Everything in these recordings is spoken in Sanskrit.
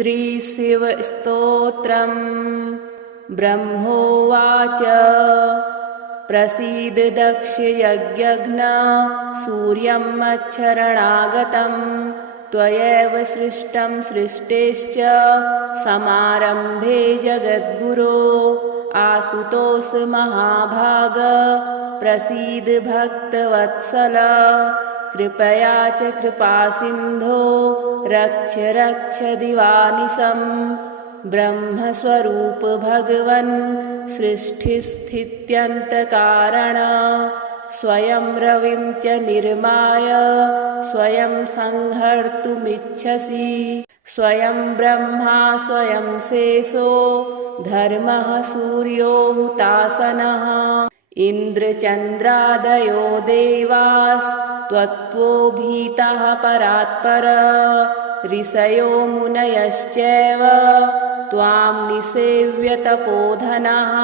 श्रीशिवस्तोत्रम्। ब्रह्मोवाच प्रसीद दक्ष यज्ञघ्न सूर्यं मच्छरणागतं त्वयैव सृष्टं सृष्टेश्च समारम्भे जगद्गुरो आसुतोष महाभाग प्रसीद भक्तवत्सल कृपया च कृपासिन्धो रक्ष रक्ष दिवानिशं ब्रह्मस्वरूप भगवन् सृष्टिस्थित्यन्तकारण स्वयं रविं च निर्माय स्वयं संहर्तुमिच्छसि स्वयं ब्रह्मा स्वयं शेषो धर्मः सूर्यो हुतासनः इन्द्रचन्द्रादयो देवास्त्वत्वोभीताः परात्पर ऋषयो मुनयश्चैव त्वां निसेव्य तपोधनाः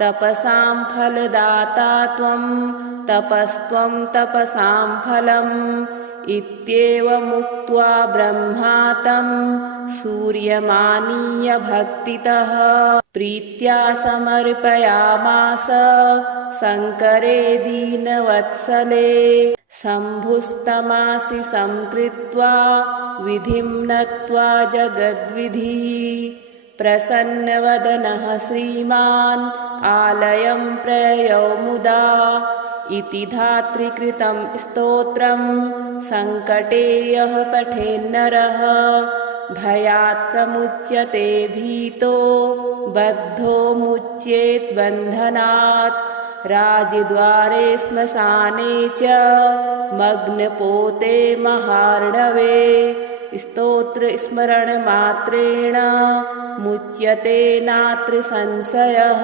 तपसां फलदाता त्वं तपस्त्वं तपसां फलम् इत्येवमुक्त्वा ब्रह्मा तं सूर्यमानीय भक्तितः प्रीत्या समर्पयामास शङ्करे दीनवत्सले शम्भुस्तमासि संकृत्वा विधिं नत्वा जगद्विधिः प्रसन्नवदनः श्रीमान् आलयं प्रययौ मुदा इति धात्रीकृतं स्तोत्रं सङ्कटे यः पठेन्नरः भयात् प्रमुच्यते भीतो बद्धो मुच्येत् बन्धनात् राजद्वारे श्मशाने च मग्नपोते महार्णवे स्तोत्र स्मरण मात्रेण मुच्यते नात्र संशयः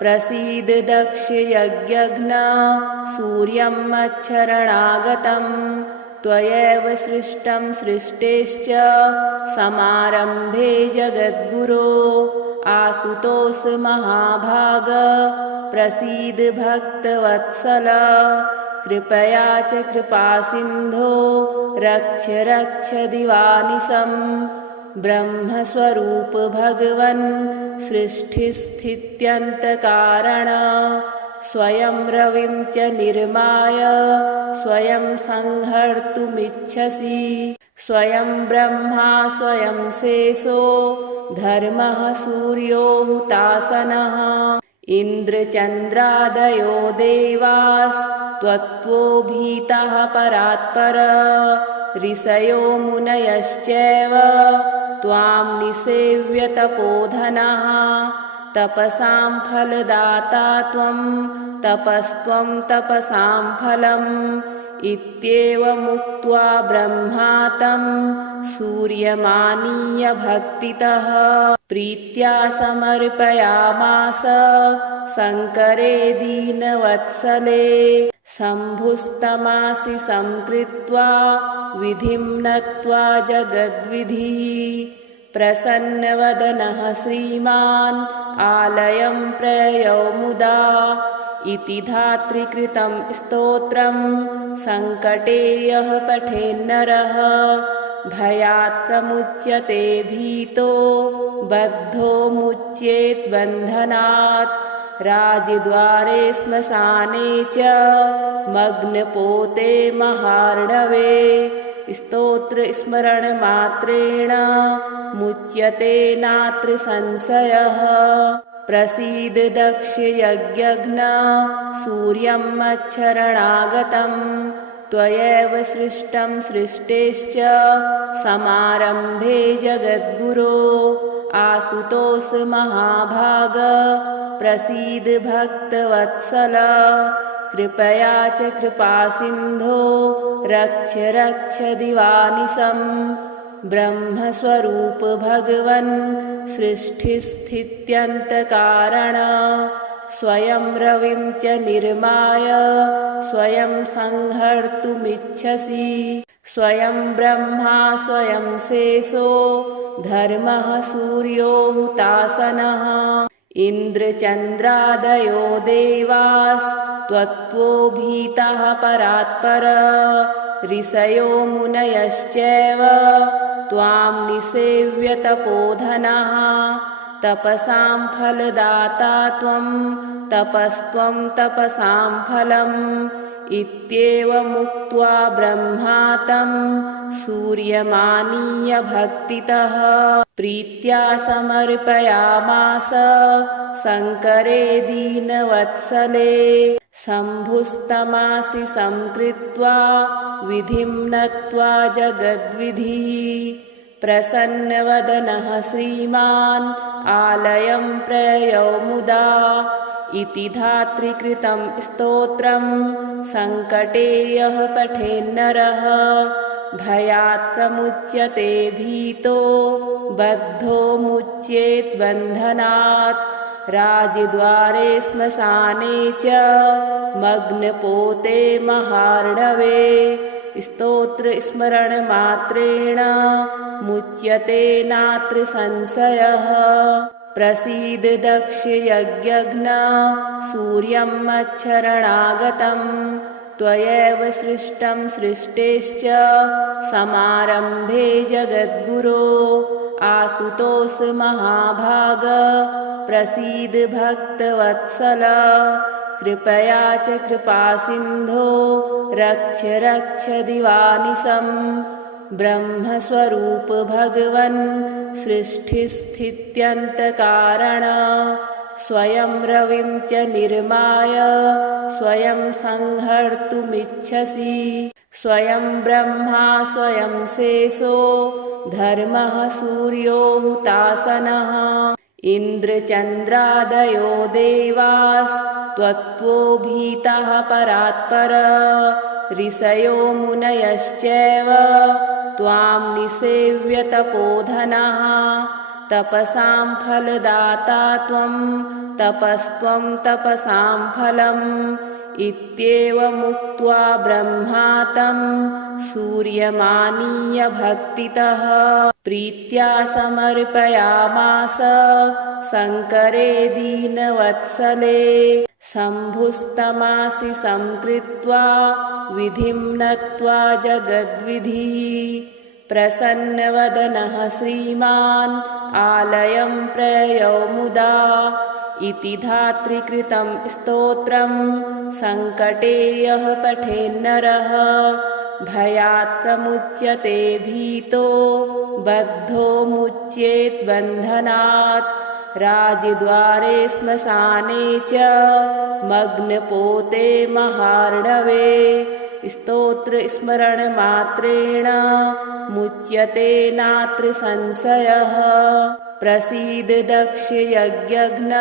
प्रसीद दक्ष यज्ञघ्न सूर्यं मच्छरणागतं त्वयैव सृष्टं सृष्टेश्च समारम्भे जगद्गुरो आसुतोष महाभाग प्रसीद भक्तवत्सल कृपया च कृपासिन्धो रक्ष रक्ष दिवानिशं ब्रह्मस्वरूप भगवन् सृष्टिस्थित्यन्तकारण स्वयं रविं च निर्माय स्वयं संहर्तुमिच्छसि स्वयं ब्रह्मा स्वयं शेषो धर्मः सूर्यो हुतासनः इन्द्रचन्द्रादयो देवास्त्वत्वोभीताः परात्पर ऋषयो मुनयश्चैव त्वां निसेव्य तपोधनाः तपसां फलदाता त्वं तपस्त्वं तपसां फलम् इत्येवमुक्त्वा ब्रह्मा तं सूर्यमानीय भक्तितः प्रीत्या समर्पयामास शङ्करे दीनवत्सले शम्भुस्तमासि संकृत्वा विधिं नत्वा जगद्विधिः प्रसन्नवदनः श्रीमान् आलयं प्रययौ मुदा इति धात्रीकृतं स्तोत्रं सङ्कटे यः पठेन्नरः भयात् प्रमुच्यते भीतो बद्धो मुच्येत् बन्धनात् राजद्वारे श्मशाने च मग्नपोते महार्णवे स्तोत्र स्मरण मात्रेण मुच्यते नात्र संशयः प्रसीद दक्ष यज्ञघ्न सूर्यं मच्छरणागतं त्वयैव सृष्टं सृष्टेश्च समारम्भे जगद्गुरो आसुतोष महाभाग प्रसीद भक्तवत्सल कृपया च कृपासिन्धो रक्ष रक्ष दिवानिशं ब्रह्मस्वरूप भगवन् सृष्टिस्थित्यन्तकारण स्वयं रविं च निर्माय स्वयं संहर्तुमिच्छसि स्वयं ब्रह्मा स्वयं शेषो धर्मः सूर्यो हुतासनः इन्द्रचन्द्रादयो देवास्त्वत्वोभीताः परात्पर ऋषयो मुनयश्चैव त्वां निसेव्य तपोधनः तपसां फलदाता त्वं तपस्त्वं तपसां फलम् इत्येवमुक्त्वा ब्रह्मा तं सूर्यमानीय भक्तितः प्रीत्या समर्पयामास शङ्करे दीनवत्सले शम्भुस्तमासि संकृत्वा विधिं नत्वा जगद्विधिः प्रसन्नवदनः श्रीमान् आलयं प्रययौ मुदा इति धात्रीकृतं स्तोत्रं सङ्कटे यः पठेन्नरः भयात् प्रमुच्यते भीतो बद्धो मुच्येत् बन्धनात् राजद्वारे श्मशाने च मग्नपोते महार्णवे स्तोत्रस्मरणमात्रेण मुच्यते नात्र संशयः प्रसीद दक्ष यज्ञघ्न सूर्यं मच्छरणागतं त्वयैव सृष्टं सृष्टेश्च समारम्भे जगद्गुरो आशुतोष महाभाग प्रसीद भक्तवत्सल कृपया च कृपासिन्धो रक्ष रक्ष दिवानिशं ब्रह्मस्वरूप भगवन् सृष्टिस्थित्यन्तकारण स्वयं रविं च निर्माय स्वयं संहर्तुमिच्छसि स्वयं ब्रह्मा स्वयं शेषो धर्मः सूर्यो हुतासनः इन्द्रचन्द्रादयो देवास्त्वत्वोभीताः परात्पर ऋषयो मुनयश्चैव त्वां निसेव्य तपोधनः तपसां फलदाता त्वं तपस्त्वं तपसां फलम् इत्येवमुक्त्वा ब्रह्मा तं सूर्यमानीय भक्तितः प्रीत्या समर्पयामास शङ्करे दीनवत्सले शम्भुस्तमासि संकृत्वा विधिं नत्वा जगद्विधिः प्रसन्नवदनः श्रीमान् आलयं प्रययौ मुदा इति धात्रीकृतं स्तोत्रं सङ्कटे यः पठेन्नरः भयात् प्रमुच्यते भीतो बद्धो मुच्येत् बन्धनात् राजद्वारे श्मशाने च मग्नपोते महार्णवे स्तोत्रस्मरणमात्रेण मुच्यते नात्र संशयः प्रसीद दक्ष यज्ञघ्न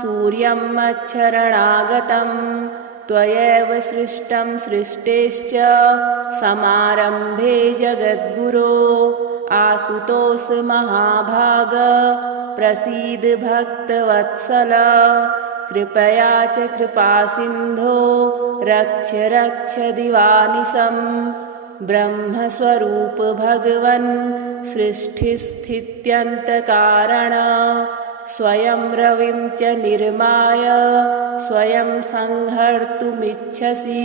सूर्यं मच्छरणागतं त्वयैव सृष्टं सृष्टेश्च समारम्भे जगद्गुरो आशुतोष महाभाग प्रसीद भक्तवत्सल कृपया च कृपासिन्धो रक्ष रक्ष दिवानिशं ब्रह्मस्वरूप भगवन् सृष्टिस्थित्यन्तकारण स्वयं रविं च निर्माय स्वयं संहर्तुमिच्छसि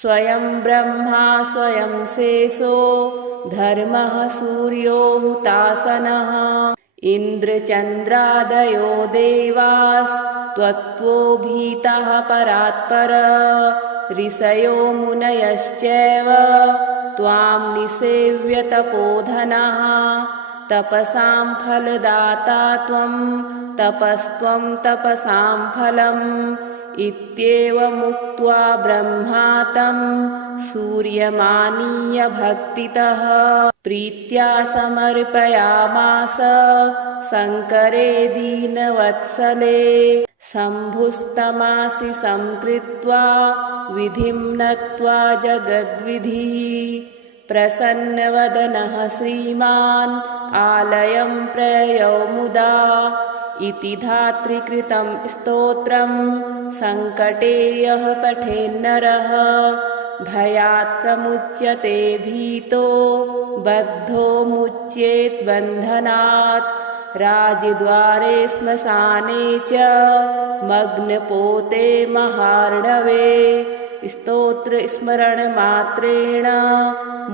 स्वयं ब्रह्मा स्वयं शेषो धर्मः सूर्यो हुतासनः इन्द्रचन्द्रादयो देवास्त्वत्वोभीताः परात्पर ऋषयो मुनयश्चैव त्वां निसेव्य तपोधनः तपसां फलदाता त्वं तपस्त्वं तपसां फलम् इत्येवमुक्त्वा ब्रह्मा तं सूर्यमानीय भक्तितः प्रीत्या समर्पयामास शङ्करे दीनवत्सले शम्भुस्तमासि संकृत्वा विधिं नत्वा जगद्विधिः प्रसन्नवदनः श्रीमान् आलयं प्रययौ मुदा इति धात्रीकृतं स्तोत्रं सङ्कटे यः पठेन्नरः भयात् प्रमुच्यते भीतो बद्धो मुच्येत् बन्धनात् राजद्वारे श्मशाने च मग्नपोते महार्णवे स्तोत्रस्मरणमात्रेण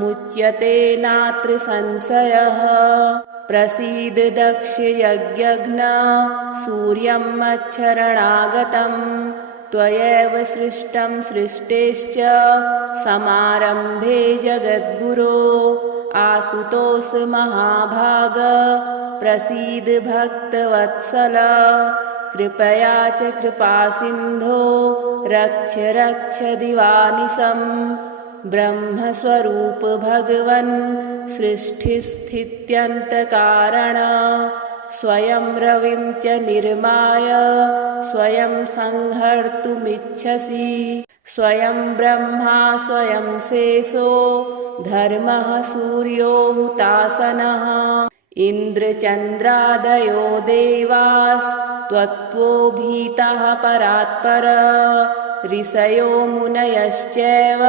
मुच्यते नात्र संशयः। प्रसीद दक्ष यज्ञघ्न सूर्यं मच्छरणागतं त्वयैव सृष्टं सृष्टेश्च समारम्भे जगद्गुरो। आसुतोष महाभाग प्रसीद भक्तवत्सल कृपया च कृपासिन्धो रक्ष रक्ष दिवानिशं। ब्रह्मस्वरूप भगवन् सृष्टिस्थित्यन्तकारण स्वयं रविं च निर्माय स्वयं संहर्तुमिच्छसि। स्वयं ब्रह्मा स्वयं शेषो धर्मः सूर्यो हुतासनः। इन्द्रचन्द्रादयो देवास्त्वत्वोभीताः परात्पर ऋषयो मुनयश्चैव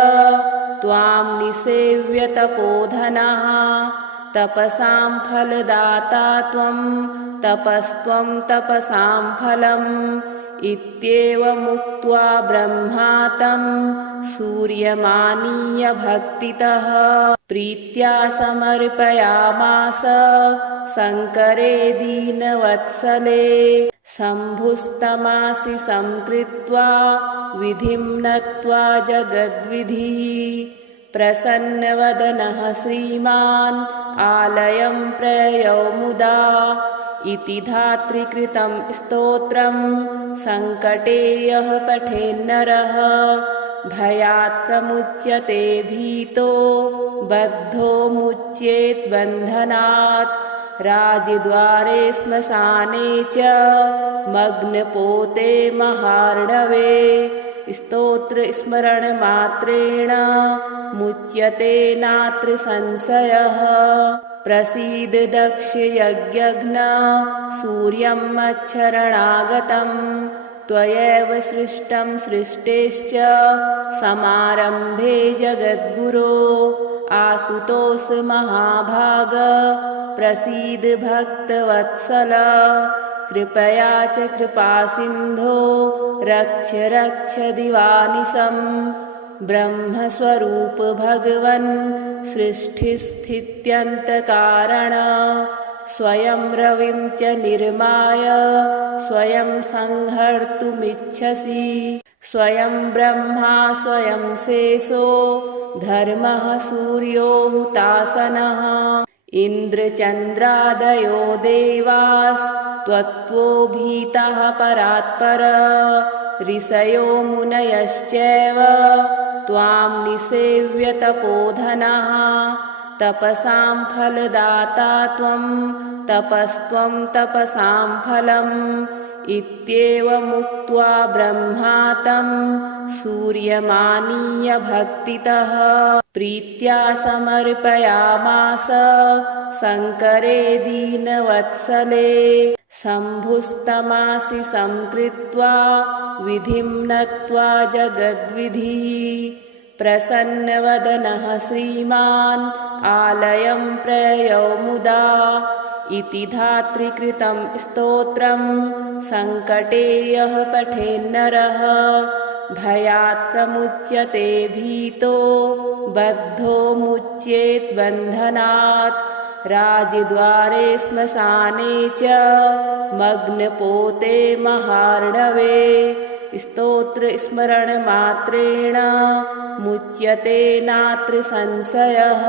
त्वां निसेव्य तपोधनाः। तपसां फलदाता त्वं तपस्त्वं तपसां फलम् इत्येवमुक्त्वा ब्रह्मा तं सूर्यमानीय भक्तितः प्रीत्या समर्पयामास शङ्करे दीनवत्सले। शम्भुस्तमासि संकृत्वा विधिं नत्वा जगद्विधिः प्रसन्नवदनः श्रीमान् आलयं प्रययौ मुदा। इति धात्रीकृतं स्तोत्रं सङ्कटे यः पठेन्नरः भयात् प्रमुच्यते भीतो बद्धो मुच्येत् बन्धनात्। राजद्वारे श्मशाने च मग्नपोते महार्णवे स्तोत्रस्मरणमात्रेण मुच्यते नात्र संशयः। प्रसीद दक्ष यज्ञघ्न सूर्यं मच्छरणागतं त्वयैव सृष्टं सृष्टेश्च समारम्भे जगद्गुरो। आसुतोष महाभाग प्रसीद भक्तवत्सल कृपया च कृपासिन्धो रक्ष रक्ष दिवानिशं। ब्रह्मस्वरूप भगवन् सृष्टिस्थित्यन्तकारण स्वयं रविं च निर्माय स्वयं संहर्तुमिच्छसि। स्वयं ब्रह्मा स्वयं शेषो धर्मः सूर्यो हुतासनः। इन्द्रचन्द्रादयो देवास्त्वत्वोभीताः परात्पर ऋषयो मुनयश्चैव त्वां निसेव्य तपोधनाः। तपसां फलदाता त्वं तपस्त्वं तपसां फलम् इत्येवमुक्त्वा ब्रह्मा तं सूर्यमानीय भक्तितः प्रीत्या समर्पयामास शङ्करे दीनवत्सले। शम्भुस्तमासि संकृत्वा विधिं नत्वा जगद्विधिः प्रसन्नवदनः श्रीमान् आलयं प्रययौ मुदा। इति धात्रीकृतं स्तोत्रं सङ्कटे यः पठेन्नरः भयात् प्रमुच्यते भीतो बद्धो मुच्येत् बन्धनात्। राजद्वारे श्मशाने च मग्नपोते महार्णवे स्तोत्रस्मरणमात्रेण मुच्यते नात्र संशयः।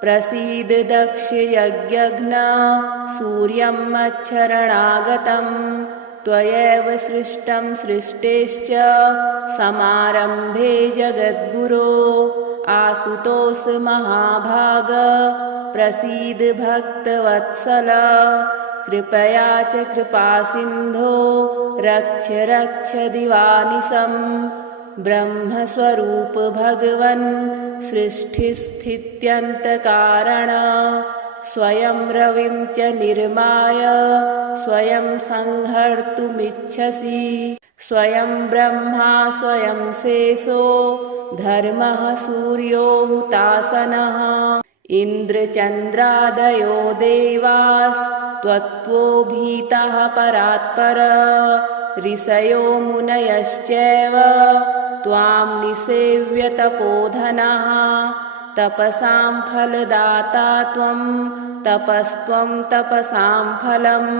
प्रसीद दक्ष यज्ञघ्न सूर्यं मच्छरणागतं त्वयैव सृष्टं सृष्टेश्च समारम्भे जगद्गुरो। आसुतोष महाभाग प्रसीद भक्तवत्सल कृपया च कृपासिन्धो रक्ष रक्ष दिवानिशं। ब्रह्मस्वरूप भगवन् सृष्टिस्थित्यन्तकारण स्वयं रविं च निर्माय स्वयं संहर्तुमिच्छसि। स्वयं ब्रह्मा स्वयं शेषो धर्मः सूर्यो हुतासनः। इन्द्रचन्द्रादयो देवास्त्वत्तो भीताः परात्पर ऋषयो मुनयश्चैव त्वां निसेव्य तपोधनाः तपसां फलदाता त्वं तपस्त्वं तपसां फलम्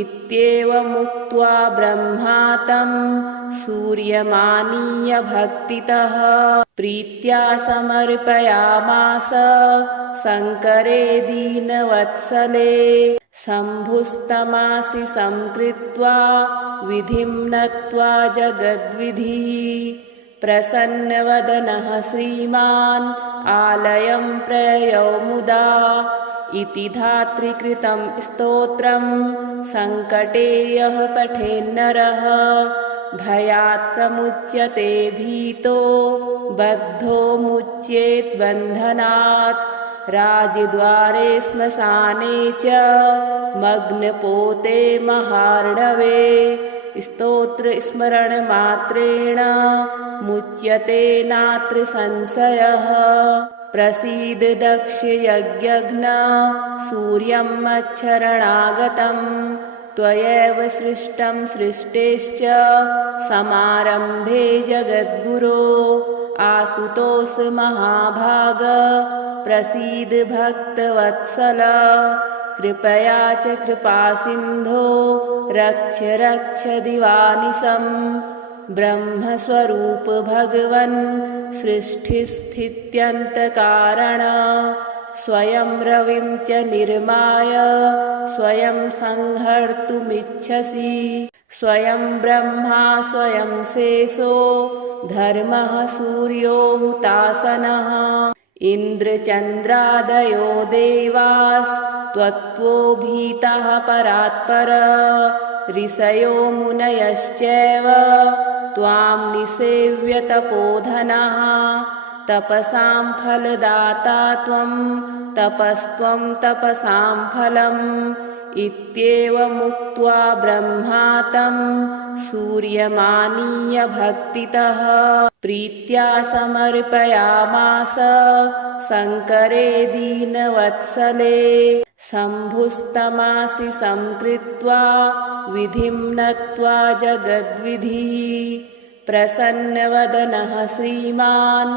इत्येवमुक्त्वा ब्रह्मा तं सूर्यमानीय भक्तितः प्रीत्या समर्पयामास शङ्करे दीनवत्सले शम्भुस्तमासि संकृत्वा विधिं नत्वा जगद्विधिः प्रसन्नवदनः श्रीमान् आलयं प्रययौ मुदा इति धात्रीकृतं स्तोत्रं सङ्कटे यः पठेन्नरः भयात् प्रमुच्यते भीतो बद्धो मुच्येत् बन्धनात् राजद्वारे श्मशाने च मग्नपोते महार्णवे स्तोत्रस्मरणमात्रेण मुच्यते नात्र संशयः प्रसीद दक्ष यज्ञघ्न सूर्यं मच्छरणागतं त्वयैव सृष्टं सृष्टेश्च समारम्भे जगद्गुरो आशुतोष महाभाग प्रसीद भक्तवत्सल कृपया च कृपासिन्धो रक्ष रक्ष दिवानिशं ब्रह्मस्वरूप भगवन् सृष्टिस्थित्यन्तकारण स्वयं रविं च निर्माय स्वयं संहर्तुमिच्छसि स्वयं ब्रह्मा स्वयं शेषो धर्मः सूर्यो हुतासनः इन्द्रचन्द्रादयो देवास्त्वत्तो भीताः परात्पर ऋषयो मुनयश्चैव त्वां निसेव्य तपोधनाः तपसां फलदाता त्वं तपस्त्वं तपसां फलम् इत्येवमुक्त्वा ब्रह्मा तं सूर्यमानीय भक्तितः प्रीत्या समर्पयामास शङ्करे दीनवत्सले शम्भुस्तमासि संकृत्वा विधिं नत्वा जगद्विधिः प्रसन्नवदनः श्रीमान्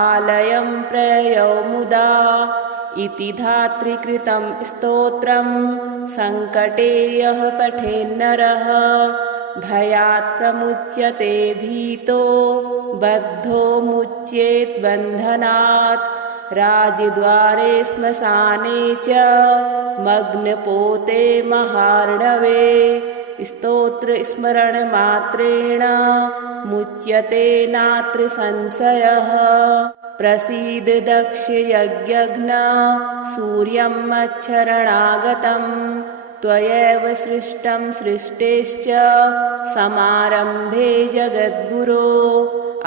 आलयं प्रययौ मुदा इति धात्रीकृतं स्तोत्रं सङ्कटे यः पठेन्नरः भयात् प्रमुच्यते भीतो बद्धो मुच्येत् बन्धनात् राजद्वारे श्मशाने च मग्नपोते महार्णवे स्तोत्रस्मरणमात्रेण मुच्यते नात्र संशयः प्रसीद दक्ष यज्ञघ्न सूर्यं मच्छरणागतं त्वयैव सृष्टं सृष्टेश्च समारम्भे जगद्गुरो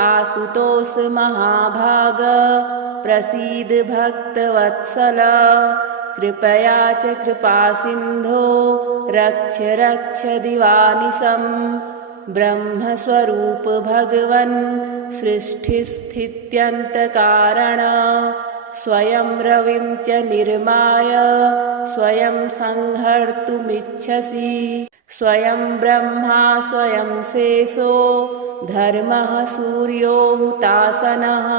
आशुतोष महाभाग प्रसीद भक्तवत्सल कृपया च कृपासिन्धो रक्ष रक्ष दिवानिशं ब्रह्मस्वरूप भगवन् सृष्टिस्थित्यन्तकारण स्वयं रविं च निर्माय स्वयं संहर्तुमिच्छसि स्वयं ब्रह्मा स्वयं शेषो धर्मः सूर्यो हुतासनः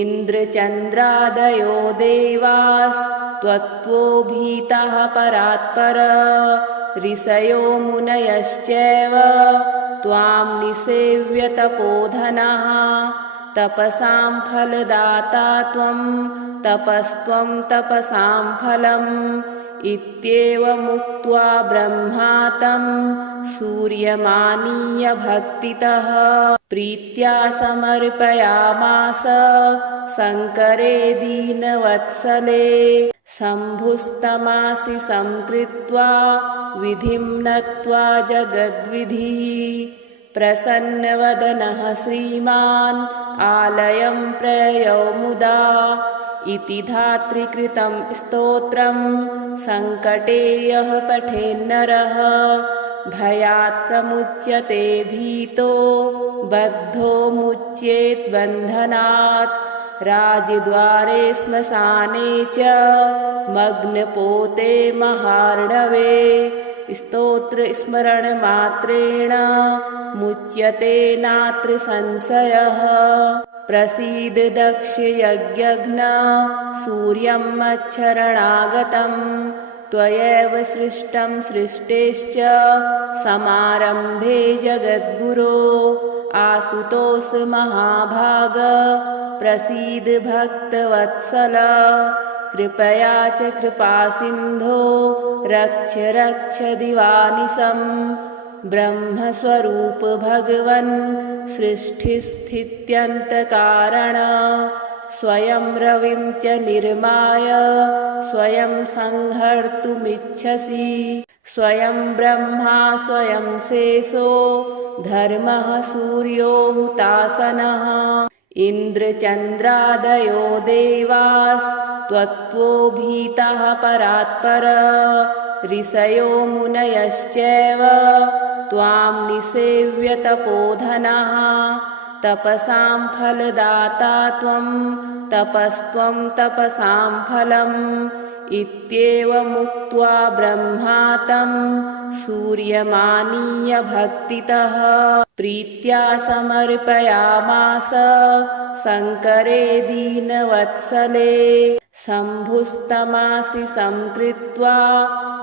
इन्द्रचन्द्रादयो देवास्त्वत्तो भीताः परात्पर ऋषयो मुनयश्चैव त्वां निसेव्य तपोधनाः तपसां फलदाता त्वं तपस्त्वं तपसां फलम् इत्येवमुक्त्वा ब्रह्मा तं सूर्यमानीय भक्तितः प्रीत्या समर्पयामास शङ्करे दीनवत्सले शम्भुस्तमासि संकृत्वा विधिं नत्वा जगद्विधिः प्रसन्नवदनः श्रीमान् आलयं प्रययौ मुदा इति धात्रीकृतं स्तोत्रं सङ्कटे यः पठेन्नरः भयात् प्रमुच्यते भीतो बद्धो मुच्येत् बन्धनात् राजद्वारे श्मशाने च मग्नपोते महार्णवे स्तोत्रस्मरणमात्रेण मुच्यते नात्र संशयः प्रसीद दक्ष यज्ञघ्न सूर्यं मच्छरणागतं त्वयैव सृष्टं सृष्टेश्च समारम्भे जगद्गुरो आशुतोष महाभाग प्रसीद भक्तवत्सल कृपया च कृपासिन्धो रक्ष रक्ष दिवानिशं ब्रह्मस्वरूप भगवन् सृष्टिस्थित्यन्तकारण स्वयं रविं च निर्माय स्वयं संहर्तुमिच्छसि स्वयं ब्रह्मा स्वयं शेषो धर्मः सूर्यो हुतासनः इन्द्रचन्द्रादयो देवास्त्वत्वोभीताः परात्पर ऋषयो मुनयश्चैव त्वां निसेव्य तपोधनाः तपसां फलदाता त्वं तपस्त्वं तपसां फलम् इत्येवमुक्त्वा ब्रह्मा तं सूर्यमानीय भक्तितः प्रीत्या समर्पयामास शङ्करे दीनवत्सले शम्भुस्तमासि संकृत्वा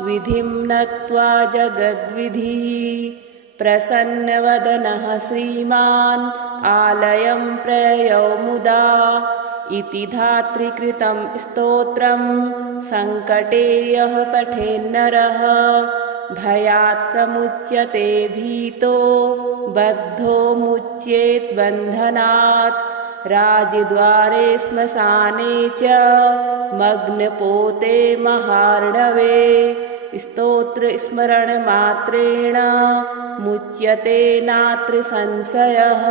विधिं नत्वा जगद्विधिः प्रसन्नवदनः श्रीमान् आलयं प्रययौ मुदा इति धात्रीकृतं स्तोत्रं सङ्कटे यः पठेन्नरः भयात् प्रमुच्यते भीतो बद्धो मुच्येत् बन्धनात् राजद्वारे श्मशाने च मग्नपोते महार्णवे स्तोत्रस्मरणमात्रेण मुच्यते नात्र संशयः।